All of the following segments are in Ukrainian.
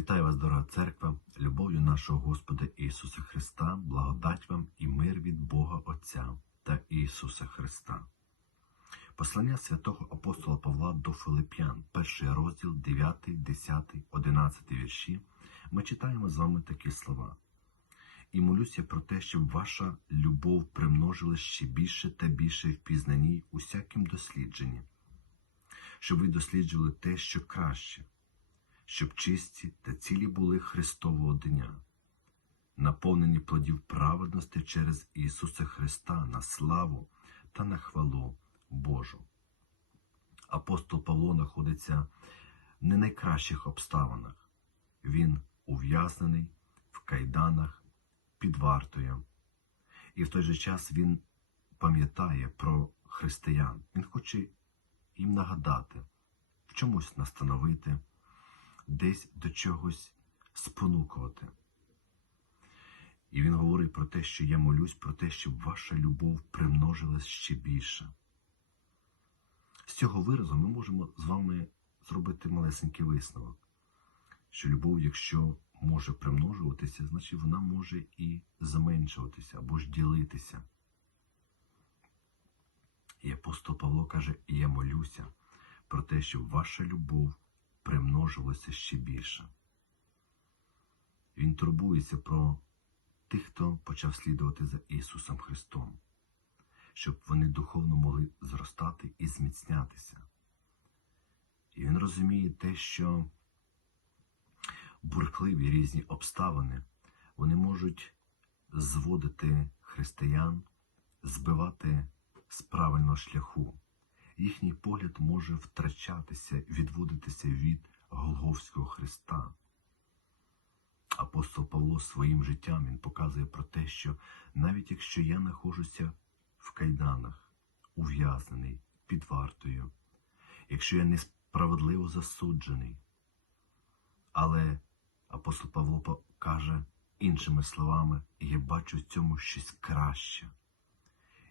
Вітаю вас, дорога церква, любов'ю нашого Господа Ісуса Христа, благодать вам і мир від Бога Отця та Ісуса Христа. Послання святого апостола Павла до Филип'ян, перший розділ, 9, 10, 11 вірші, ми читаємо з вами такі слова. І молюся про те, щоб ваша любов примножилась ще більше та більше в пізнанні усяким дослідженні, щоб ви досліджували те, що краще, щоб чисті та цілі були Христового дня, наповнені плодів праведності через Ісуса Христа на славу та на хвалу Божу. Апостол Павло знаходиться в не найкращих обставинах. Він ув'язнений в кайданах під вартою. І в той же час він пам'ятає про християн. Він хоче їм нагадати, в чомусь настановити, десь до чогось спонукувати. І він говорить про те, що я молюсь про те, щоб ваша любов примножилась ще більше. З цього виразу ми можемо з вами зробити малесенький висновок, що любов, якщо може примножуватися, значить вона може і зменшуватися або ж ділитися. І апостол Павло каже, я молюся про те, щоб ваша любов примножилася ще більше. Він турбується про тих, хто почав слідувати за Ісусом Христом, щоб вони духовно могли зростати і зміцнятися. І він розуміє те, що бурхливі різні обставини, вони можуть зводити християн, збивати з правильного шляху. Їхній погляд може втрачатися, відводитися від Голговського Христа. Апостол Павло своїм життям він показує про те, що навіть якщо я знаходжуся в кайданах, ув'язнений під вартою, якщо я несправедливо засуджений, але апостол Павло каже іншими словами, я бачу в цьому щось краще.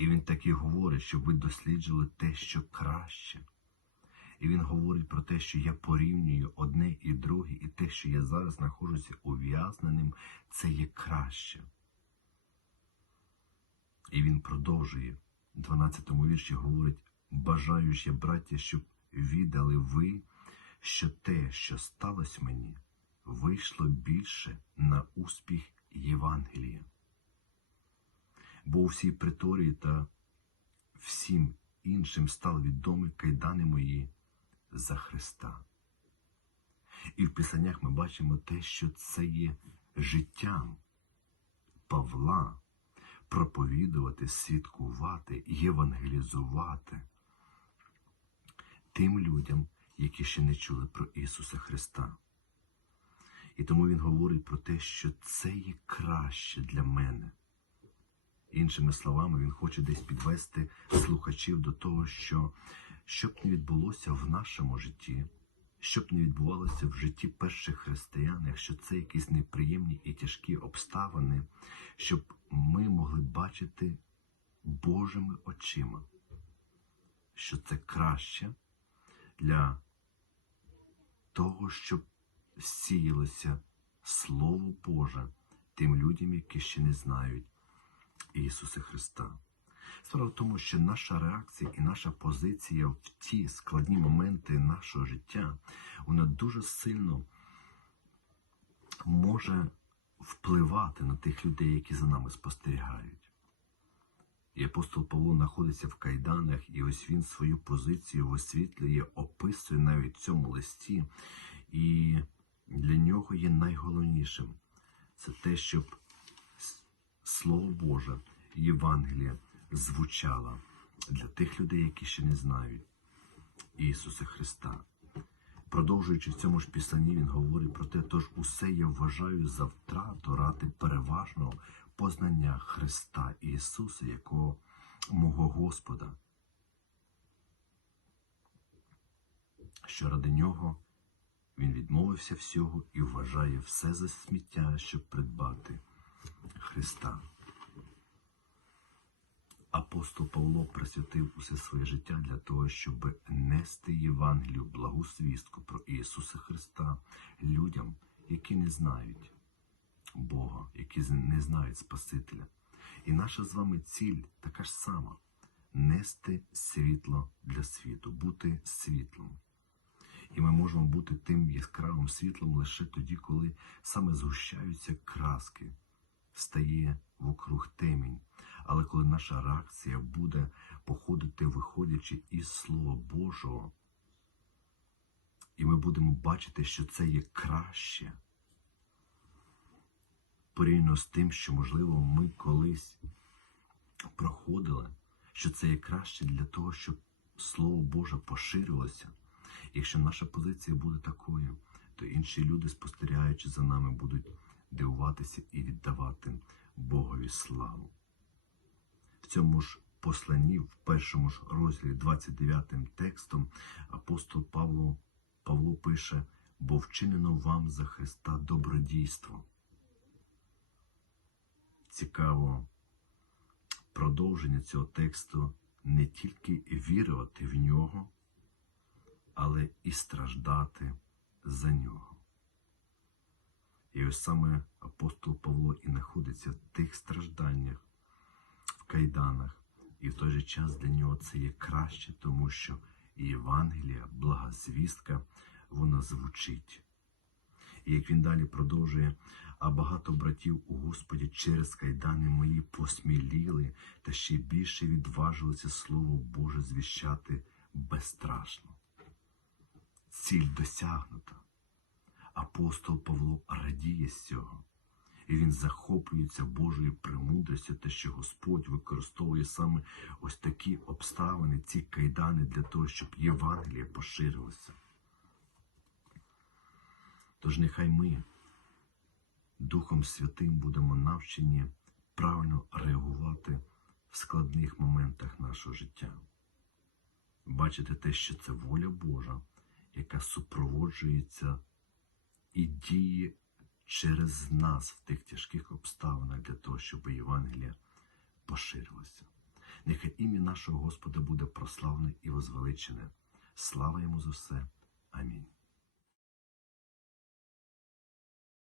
І він таки говорить, щоб ви досліджували те, що краще. І він говорить про те, що я порівнюю одне і друге, і те, що я зараз знаходжуся ув'язненим, це є краще. І він продовжує в 12 вірші говорить: бажаю ще, браття, щоб віддали ви, що те, що сталося мені, вийшло більше на успіх Євангелія. Бо у всій приторії та всім іншим стали відомі кайдани мої за Христа. І в Писаннях ми бачимо те, що це є життям Павла проповідувати, свідкувати, євангелізувати тим людям, які ще не чули про Ісуса Христа. І тому Він говорить про те, що це є краще для мене. Іншими словами, він хоче десь підвести слухачів до того, що щоб не відбулося в нашому житті, щоб не відбувалося в житті перших християн, якщо це якісь неприємні і тяжкі обставини, щоб ми могли бачити Божими очима, що це краще для того, щоб сіялося Слово Боже тим людям, які ще не знають. Ісуса Христа. Справа в тому, що наша реакція і наша позиція в ті складні моменти нашого життя, вона дуже сильно може впливати на тих людей, які за нами спостерігають. І апостол Павло знаходиться в кайданах, і ось він свою позицію висвітлює, описує навіть в цьому листі. І для нього є найголовнішим це те, щоб Слово Боже, Євангелія звучало для тих людей, які ще не знають Ісуса Христа. Продовжуючи в цьому ж писанні, Він говорить про те, тож усе я вважаю за втрату ради переважного познання Христа Ісуса, якого мого Господа, що ради Нього Він відмовився всього і вважає все за сміття, щоб придбати. Христа. Апостол Павло присвятив усе своє життя для того, щоб нести Євангелію, благу звістку про Ісуса Христа людям, які не знають Бога, які не знають Спасителя. І наша з вами ціль така ж сама нести світло для світу, бути світлом. І ми можемо бути тим яскравим світлом лише тоді, коли саме згущаються краски, стає вокруг темінь. Але коли наша реакція буде походити, виходячи із Слова Божого, і ми будемо бачити, що це є краще, порівняно з тим, що, можливо, ми колись проходили, що це є краще для того, щоб Слово Боже поширювалося. Якщо наша позиція буде такою, то інші люди, спостерігаючи за нами, будуть дивуватися і віддавати Богові славу. В цьому ж посланні, в першому ж розділі 29 текстом, апостол Павло, Павло пише: бо вчинено вам за Христа добродійство. Цікаво продовження цього тексту не тільки вірувати в нього, але і страждати за нього. І саме апостол Павло і знаходиться в тих стражданнях, в кайданах, і в той же час для нього це є краще, тому що Євангелія, благозвістка, вона звучить. І як він далі продовжує, а багато братів у Господі через кайдани мої посміліли та ще більше відважилися Слово Боже звіщати безстрашно. Ціль досягнута. Апостол Павло радіє з цього, і він захоплюється Божою премудрістю, те, що Господь використовує саме ось такі обставини, ці кайдани для того, щоб Євангеліє поширилося. Тож нехай ми Духом Святим будемо навчені правильно реагувати в складних моментах нашого життя. Бачити те, що це воля Божа, яка супроводжується і діє через нас в тих тяжких обставинах для того, щоб Євангелія поширилося. Нехай ім'я нашого Господа буде прославлене і возвеличене. Слава йому за все. Амінь.